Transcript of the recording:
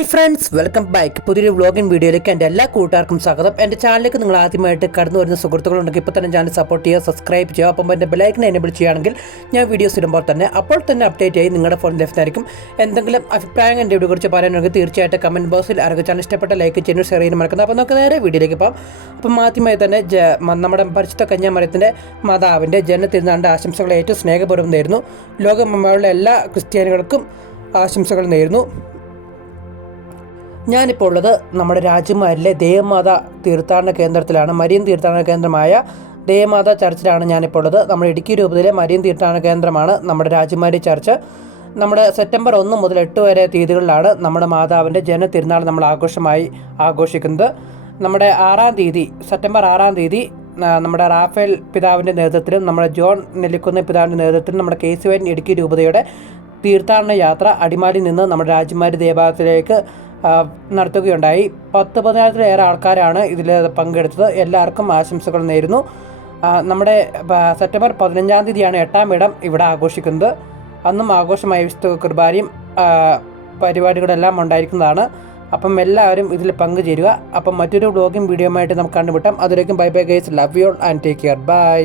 Hi friends, welcome back. പുതിയൊരു vlogging വീഡിയോയിലേക്ക് എൻ്റെ എല്ലാ കൂട്ടുകാർക്കും സ്വാഗതം. എൻ്റെ ചാനലിലേക്ക് നിങ്ങൾ ആദ്യമായിട്ട് കടന്നു വരുന്ന സുഹൃത്തുക്കളുണ്ടെങ്കിൽ ഇപ്പോൾ തന്നെ ചാനൽ സപ്പോർട്ട് ചെയ്യുക, സബ്സ്ക്രൈബ് ചെയ്യുക. അപ്പം എൻ്റെ ബെലൈക്കൻ എനേബിൾ ചെയ്യുകയാണെങ്കിൽ ഞാൻ വീഡിയോസ് ഇടുമ്പോൾ തന്നെ അപ്പോൾ തന്നെ അപ്ഡേറ്റ് ചെയ്ത് നിങ്ങളുടെ ഫോണിൽ ലഭിക്കുന്നതായിരിക്കും. എന്തെങ്കിലും അഭിപ്രായങ്ങൾ എൻ്റെ വീഡിയോ കുറിച്ച് പറയാനുണ്ടെങ്കിൽ തീർച്ചയായിട്ടും കമൻറ്റ് ബോക്സിൽ അറിയിക്കുക. ചാനൽ ഇഷ്ടപ്പെട്ട ലൈക്ക് ചെയ്യുന്നു, ഷെയർ ചെയ്യുന്നു മറക്കുന്നത്. അപ്പോൾ നമുക്ക് നേരെ വീഡിയോയിലേക്ക് പോകാം. അപ്പം ആദ്യമായി തന്നെ നമ്മുടെ പരിശുദ്ധ കന്യാമറിയത്തിൻ്റെ മാതാവിൻ്റെ ജനനത്തിരുന്നാണ്ട് ആശംസകൾ ഏറ്റവും സ്നേഹപൂർവ്വം നേരുന്നു. ലോകമെമ്പാടുള്ള എല്ലാ ക്രിസ്ത്യാനികൾക്കും ആശംസകൾ നേരുന്നു. ഞാനിപ്പോൾ ഉള്ളത് നമ്മുടെ രാജകുമാരിലെ ദേവമാതാ തീർത്ഥാടന കേന്ദ്രത്തിലാണ്. മരിയൻ തീർത്ഥാടന കേന്ദ്രമായ ദേവമാതാ ചർച്ചിലാണ് ഞാനിപ്പോൾ ഉള്ളത്. നമ്മുടെ ഇടുക്കി രൂപതയിലെ മരിയൻ തീർത്ഥാടന കേന്ദ്രമാണ് നമ്മുടെ രാജകുമാരി ചർച്ച്. നമ്മുടെ സെപ്റ്റംബർ 1 മുതൽ 8 വരെ തീയതികളിലാണ് നമ്മുടെ മാതാവിൻ്റെ ജനതിരുനാൾ നമ്മൾ ആഘോഷിക്കുന്നത്. നമ്മുടെ സെപ്റ്റംബർ 6 നമ്മുടെ റാഫേൽ പിതാവിൻ്റെ നേതൃത്വത്തിലും നമ്മുടെ ജോൺ നെല്ലിക്കുന്ന് പിതാവിൻ്റെ നേതൃത്വത്തിലും നമ്മുടെ KCY ഇടുക്കി രൂപതയുടെ തീർത്ഥാടന യാത്ര അടിമാലിയിൽ നിന്ന് നമ്മുടെ രാജകുമാരി ദേവാലയത്തിലേക്ക് നടത്തുകയുണ്ടായി. 10,000-15,000 ആൾക്കാരാണ് ഇതിൽ പങ്കെടുത്തത്. എല്ലാവർക്കും ആശംസകൾ നേരുന്നു. നമ്മുടെ സെപ്റ്റംബർ 15 8-ാം ഇടം ഇവിടെ ആഘോഷിക്കുന്നത്. അന്നും ആഘോഷമായ വിശുദ്ധ കുർബാനയും പരിപാടികളെല്ലാം ഉണ്ടായിരിക്കുന്നതാണ്. അപ്പം എല്ലാവരും ഇതിൽ പങ്കുചേരുക. അപ്പം മറ്റൊരു വ്ളോഗിംഗ് വീഡിയോ ആയിട്ട് നമുക്ക് കണ്ടുമുട്ടാം. അതിലേക്കും bye bye guys, love you all and take care. By.